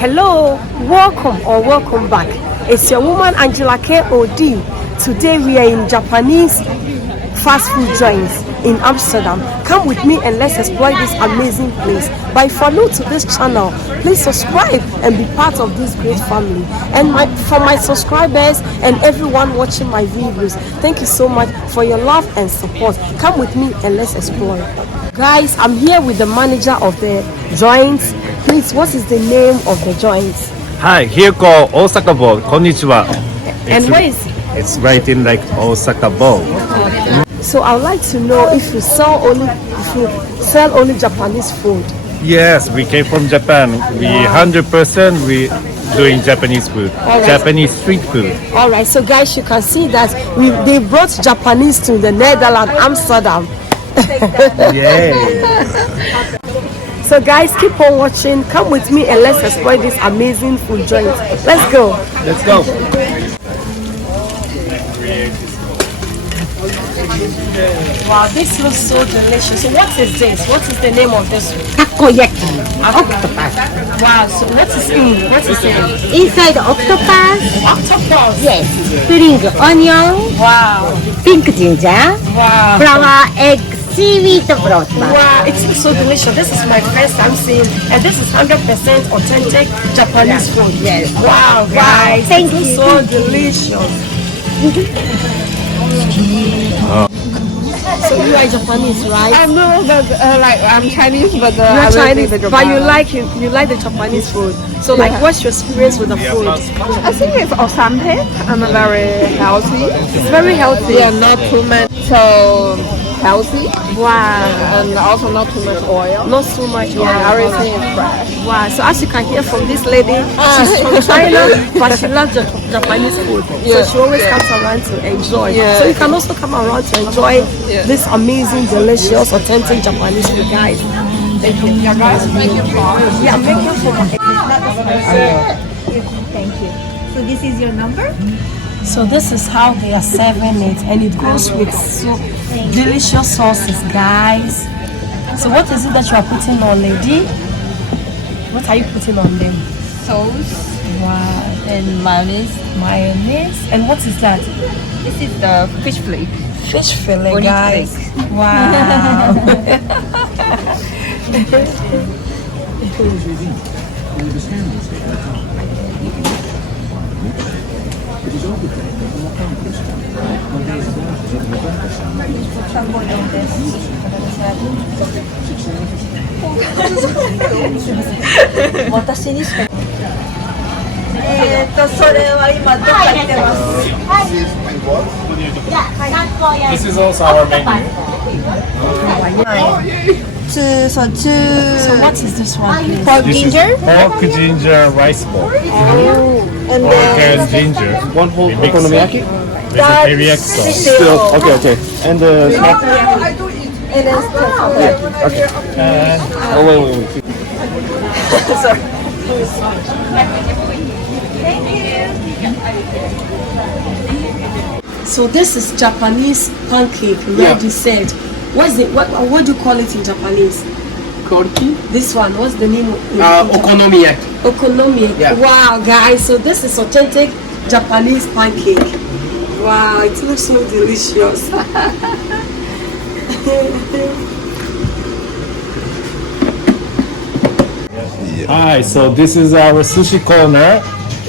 Hello, welcome or welcome back. It's your woman Angela K.O.D. Today we are in Japanese fast food joints in Amsterdam. Come with me and let's explore this amazing place. By follow to this channel, please subscribe and be part of this great family. And for my subscribers and everyone watching my videos, thank you so much for your love and support. Come with me and let's explore. Guys, I'm here with the manager of the joints. Please, what is the name of the joints? Hi, here called Osakaball. Konnichiwa. And where is it? It's right in like Osakaball. So I would like to know if you sell only Japanese food. Yes, we came from Japan. We 100% we doing Japanese food, Right. Japanese street food. All right, so guys, you can see that they brought Japanese to the Netherlands, Amsterdam. Yay! So guys, keep on watching. Come with me and let's explore this amazing food joint. Let's go. Let's go. Wow, this looks so delicious. So what is this? What is the name of this one? Takoyaki. Octopus. Wow, so what is in? What is in? Inside the octopus. Octopus. Yes. Spring onion. Wow. Pink ginger. Wow. Flour, egg, seaweed broth. Wow, it looks so delicious. This is my first time seeing, and this is 100% authentic Japanese food. Yes. Wow, guys. Thank it looks you. so delicious. So you are Japanese, right? No, but I'm Chinese, but You're I Chinese, live in but Japan. you like the Japanese food. So like, what's your experience with the food? I think it's authentic and very healthy. It's very healthy. Yeah, not too much so healthy, Wow. and also not too much oil. Not so much oil. Yeah, everything is fresh. Wow. So as you can hear from this lady, she's from China, but she loves Japanese food. So she always comes around to enjoy. Yeah. So you can also come around to enjoy this amazing, delicious, authentic Japanese food, guys. Thank you. Yeah, guys. Yeah, I'm making for my. Thank you. So this is your number? So this is how they are serving it, and it goes with so delicious sauces, guys. So what is it that you are putting on, lady? What are you putting on them? Sauce Wow, and mayonnaise. mayonnaise. And what is that? This is the fish fillet. Fish fillet, Bonito guys. steak. Wow. This is also our menu. So what is this one, please? Pork This ginger. is pork ginger rice ball. And Pork and ginger. One whole We mix okonomiyaki? with the teriyaki sauce. Still, okay. And the snack? Okay. Oh, wait. So this is Japanese pancake, ready said. What's it? What do you call it in Japanese? Korki? This one, what's the name? Okonomiyaki. Okonomiyaki. Yeah. Wow, guys! So this is authentic Japanese pancake. Wow, it looks so delicious. Hi, so this is our sushi corner.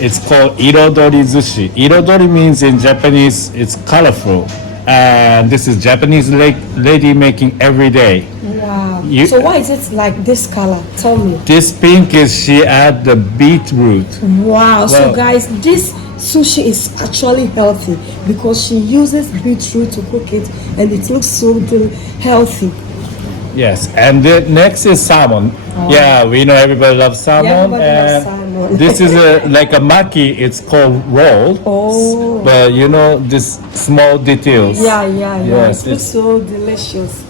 It's called Irodori Sushi. Irodori means in Japanese it's colorful. And this is Japanese lady making every day. Wow. You- So why is it like this color? Tell me. This pink is she add the beetroot. Wow. So Wow. guys, this sushi is actually healthy because she uses beetroot to cook it, and it looks so healthy. Yes, and the next is salmon. Yeah, we know everybody loves salmon. everybody loves and salmon. This is like a maki. It's called rolled. Oh. But you know this small details. Yeah. Yes, It looks it's- so delicious.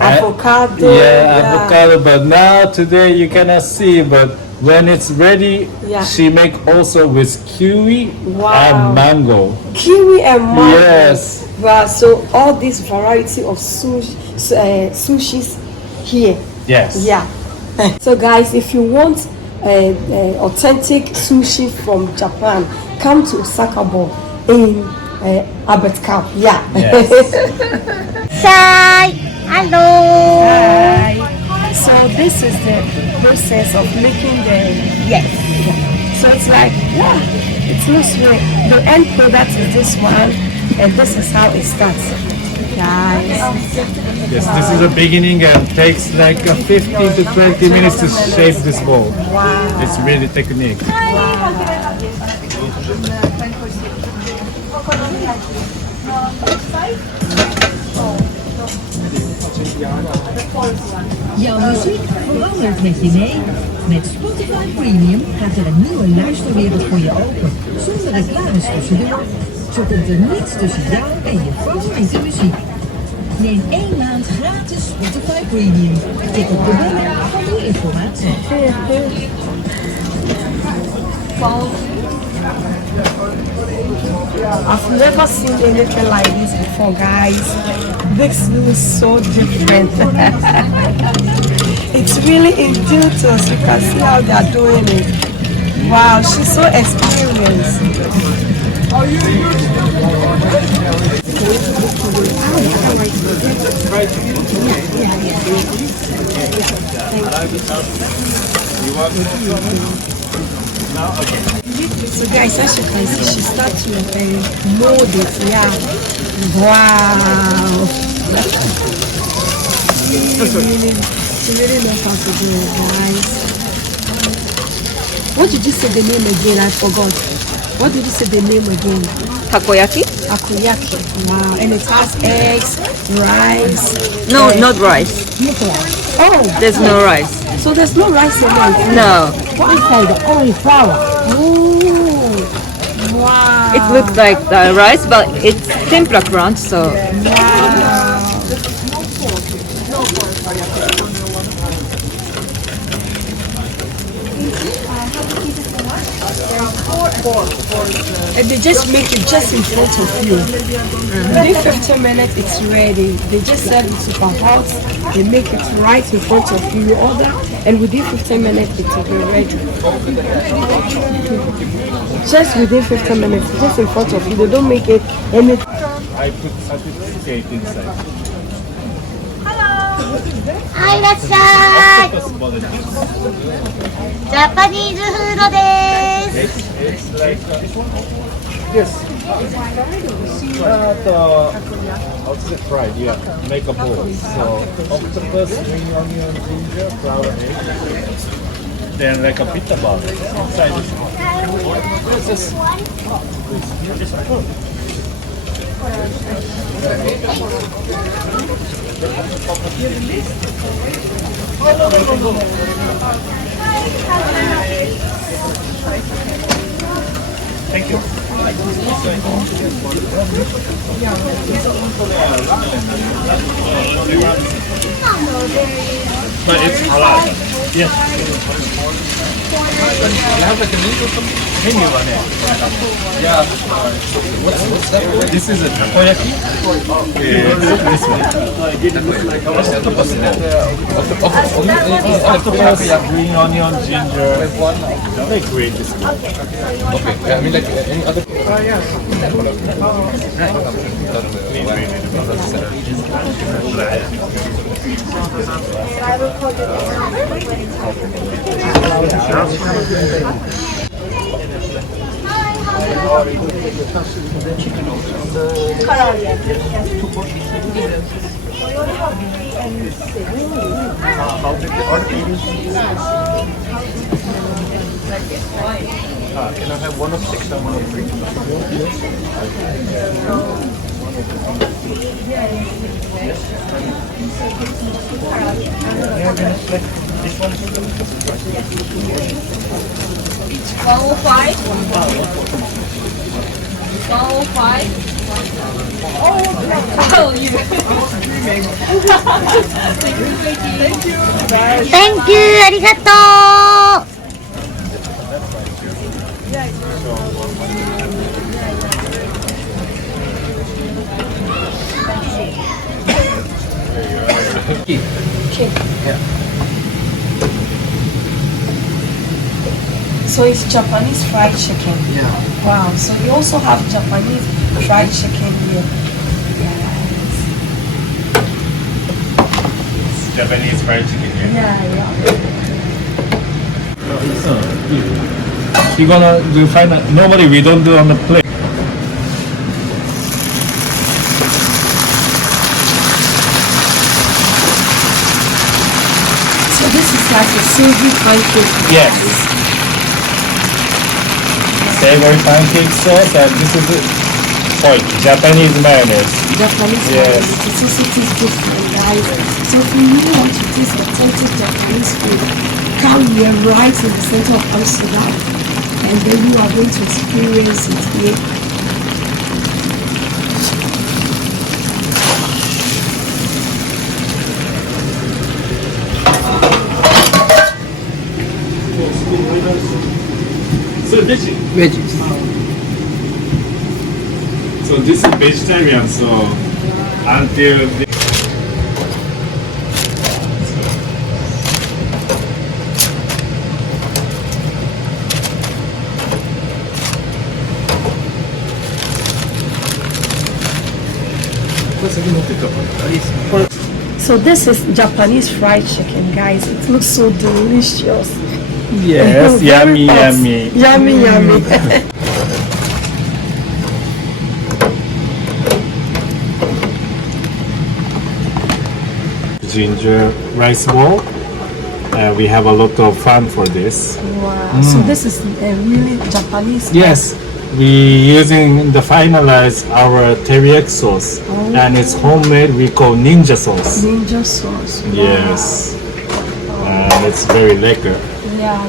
I- Avocado. avocado. But now today you cannot see. But when it's ready, Yeah. she make also with kiwi Wow. and mango. Kiwi and mango. Yes. Wow. So all this variety of sushis here. Yes. Yeah. So guys, if you want authentic sushi from Japan, come to Osakaball in Albert Cup. Yeah. Yes. Hi! Hello! So this is the process of making the Yes. So it's like, yeah, it looks great. The end product is this one, and this is how it starts. Guys, Yes, this is the beginning and takes like 15 to 20 minutes to shape this bowl. It's really technique. Jouw muziek verandert met je mee. Met Spotify Premium gaat er een nieuwe luisterwereld voor je open. Zonder reclames tussendoor. Zo komt er niets tussen jou en je favoriete muziek. Neem 1 maand gratis Spotify Premium. Tik op de banner voor meer informatie. I've never seen anything like this before, guys. This is so different. It's really intuitive. You can see how they are doing it. Wow, she's so experienced. So guys, as you can see, she starts to mold it. Yeah. Wow. She really knows how to do it, guys. What did you say the name again? I forgot. What did you say the name again? Takoyaki? Akoyaki. Wow. And it has eggs, rice. No, not rice. Oh, There's no rice. so there's no rice in it. No. What inside the oil flour? Oh, wow. It looks like the rice, but it's tempura crunch, so And they just make it just in front of you. Within 15 minutes, it's ready. They just serve it super hot. They make it right in front of you. You order, and within 15 minutes, it will be ready. Just within 15 minutes, just in front of you. They don't make it any. I put certificate inside. はい、いらっしゃい。ジャパニーズフードです。 It's like yes. Outside fried, yeah. Make a bowl. So octopus, green onion, ginger, flour, egg. Then like a pita ball inside this one. This is Thank you. But it's halal. Yes. You have like a menu or something? Menu on it. Yeah. What's that? This is a takoyaki. This one. Octopus, green onion, ginger. They create this one. Okay. I mean, like any other. How big the order is? Can I have 1 of 6 and 1 of 3? Yes. Yeah, can I select this one? 105. 105. Oh, you. Thank you! ありがとう Yeah. So it's Japanese fried chicken. Yeah. Wow. So you also have Japanese fried chicken here. Yes. Japanese fried chicken here. Yeah. You're gonna do find out. Normally we don't do on the plate. So this is like a savory pancake. Yes. Savory pancake sauce, and this is Japanese mayonnaise. Japanese Yes. food. It also tastes different, guys. So if you really want to taste authentic Japanese food, come here right in the center of Amsterdam, and then you are going to experience it here. So Veggies. So this is vegetarian. So until So this is Japanese fried chicken, guys. It looks so delicious. yes, Very yummy, hot. yummy. Yummy, yummy. Ginger rice bowl. We have a lot of fun for this. Wow. So this is a really Japanese. Yes, we using the finalize our teriyaki sauce, and it's homemade. We call ninja sauce. Ninja sauce. Wow. Yes, and it's very lekker. Yeah.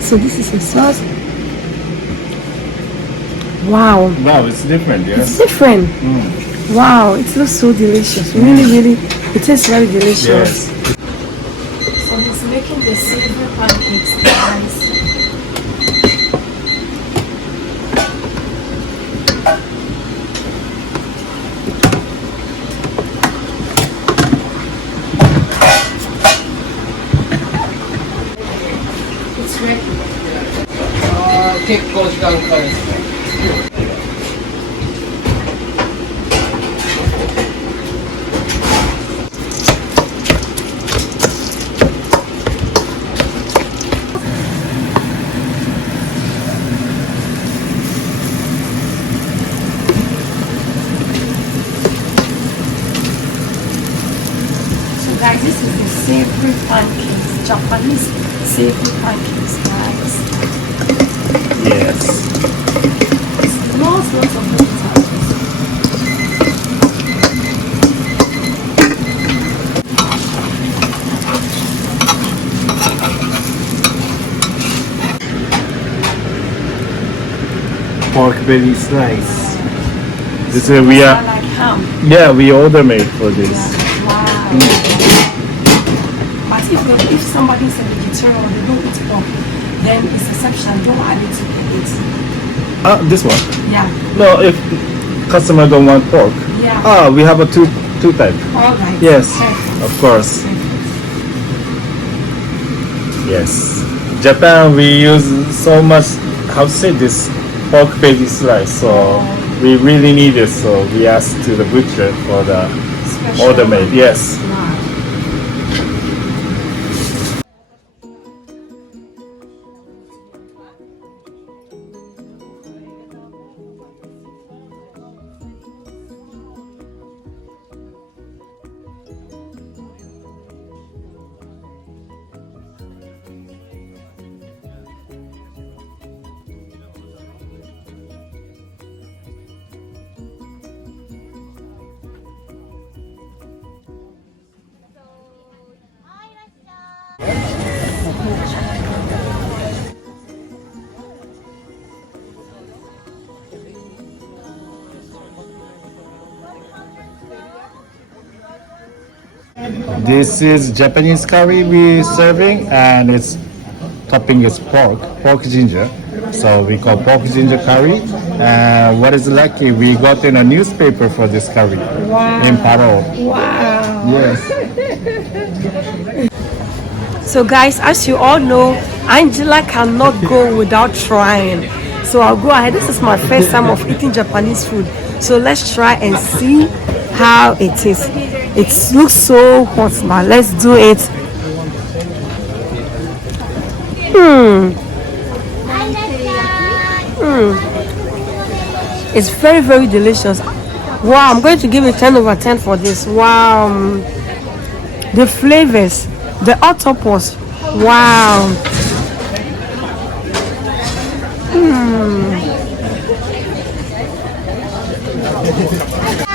So this is a sauce. Wow. Wow, it's different. It's Yes. different. Wow, it looks so delicious. Really, really, it tastes very delicious. Yes. So he's making the savory pancakes, guys. It's ready. 結構時間かかるんですね。So guys, this is the savory pancakes, Japanese savory pancakes, guys. Yes. Lots of vegetables. Pork belly slice. This is we I are. like ham. Yeah, we order made for this. Wow. But if somebody is a vegetarian or they don't eat pork, then it's exception. Don't add it to it. This one. Yeah. No, if customer don't want pork. Yeah. We have a two type. All right. Yes, Perfect. of course. Perfect. Yes. Japan, we use so much, how to say this, pork belly slice. So we really need it. So we asked to the butcher for the Special. order made. Yes. Wow. This is Japanese curry we serving, and its topping is pork ginger. So we call pork ginger curry. And what is lucky, we got in a newspaper for this curry in Paro. Wow. Yes. So guys, as you all know, Angela cannot go without trying. So I'll go ahead. This is my first time of eating Japanese food. So let's try and see how it is. It looks so hot now. Let's do it. It's very, very delicious. Wow, I'm going to give it 10 over 10 for this. Wow. The flavors, the octopus. Wow.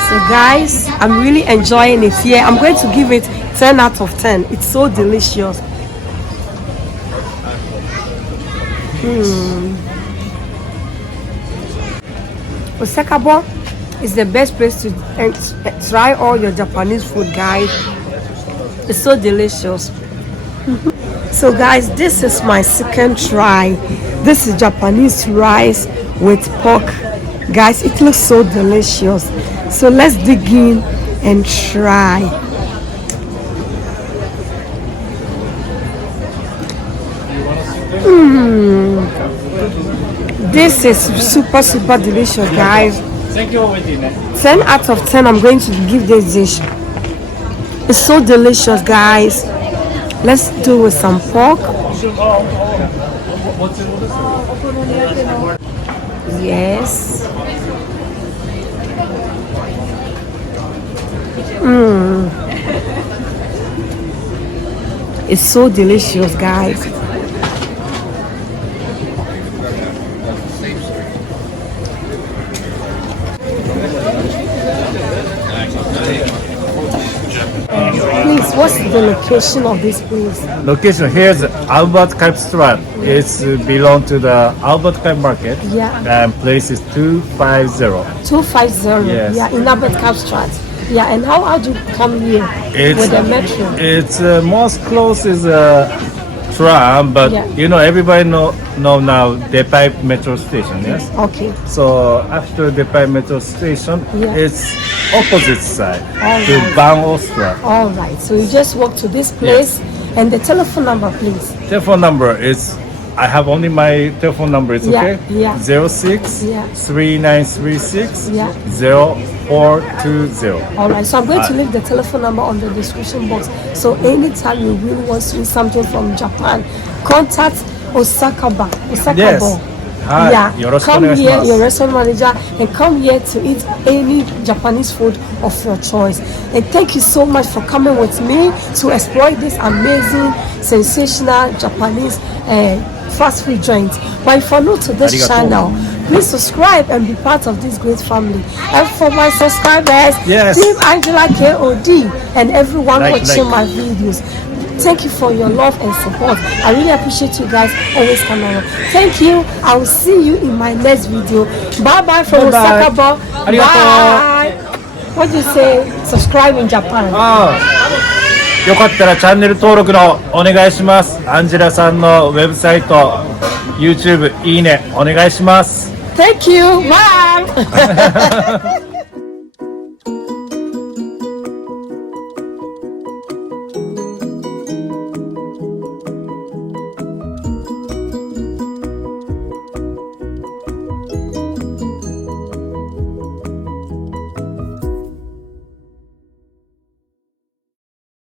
So guys, I'm really enjoying it here. I'm going to give it 10 out of 10. It's so delicious. Osakaball is the best place to try all your Japanese food, guys. It's so delicious. So guys, this is my second try. This is Japanese rice with pork. Guys, it looks so delicious. So let's dig in and try. This is super delicious, guys. 10 out of 10 I'm going to give this dish. It's so delicious, guys. Let's do with some pork. Yes. It's so delicious, guys. Please, what's the location of this place? Location here is Albert Cuypstraat. It's belong to the Albert Cuyp market. Yeah. And place is 250. 250. Yes. Yeah, in Albert Cuypstraat. Yeah, and how do you come here with the metro? It's most close is tram, but Yeah. you know everybody know now Depai metro station. Yes. Okay. So after Depai metro station, Yeah. it's opposite side All to right. Bang Ostra. All right. So you just walk to this place and the telephone number, please. Telephone number is, I have only my telephone number. It's Yeah, okay. yeah. 06 Yeah. 3936 Yeah. 0420. All right. So I'm going to leave the telephone number on the description box. So anytime you really want to eat something from Japan, contact Osakaball. Osakaball. Hi. Yeah, come here, よろしくお願いします。 your restaurant manager, and come here to eat any Japanese food of your choice. And thank you so much for coming with me to explore this amazing, sensational Japanese fast food joint. But if you're new to this channel, please subscribe and be part of this great family. And for my subscribers, Yes. Team Angela KOD, and everyone Like. watching my videos. Thank you for your love and support. I really appreciate you guys always coming around. Thank you. I will see you in my next video. Bye bye from Bye-bye. Osakaball. Bye. What do you say? Subscribe in Japan. よかったらチャンネル登録のお願いします。アンジェラさんのウェブサイト、YouTube いいねお願いします。Thank you. Bye.